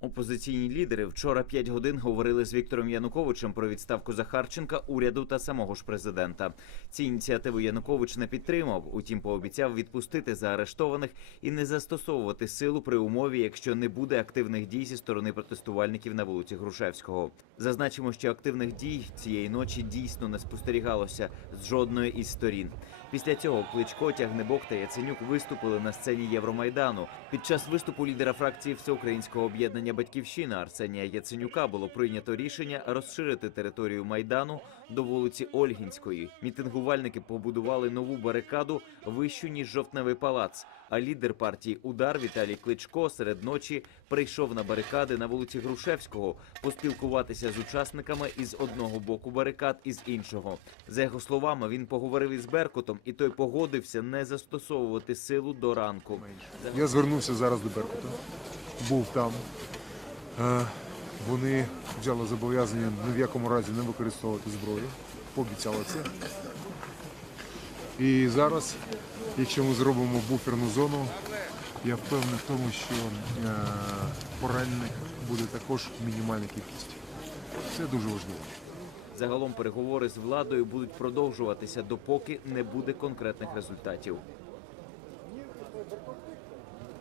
Опозиційні лідери вчора п'ять годин говорили з Віктором Януковичем про відставку Захарченка, уряду та самого ж президента. Ці ініціативи Янукович не підтримав, утім пообіцяв відпустити заарештованих і не застосовувати силу при умові, якщо не буде активних дій зі сторони протестувальників на вулиці Грушевського. Зазначимо, що активних дій цієї ночі дійсно не спостерігалося з жодної із сторін. Після цього Кличко, Тягнебок та Яценюк виступили на сцені Євромайдану. Під час виступу лідера фракції Всеукраїнського об'єднання Батьківщина Арсенія Яценюка було прийнято рішення розширити територію майдану до вулиці Ольгінської. Мітингувальники побудували нову барикаду вищу ніж жовтневий палац. А лідер партії Удар Віталій Кличко серед ночі прийшов на барикади на вулиці Грушевського поспілкуватися з учасниками із одного боку барикад і з іншого. За його словами, він поговорив із Беркутом, і той погодився не застосовувати силу до ранку. Я звернувся зараз до Беркута, був там. Е, Вони взяли зобов'язання ні в якому разі не використовувати зброю, пообіцяли це. І зараз, якщо ми зробимо буферну зону, я впевнений в тому, що е, поранених буде також в мінімальній кількості. Це дуже важливо. Загалом переговори з владою будуть продовжуватися, допоки не буде конкретних результатів.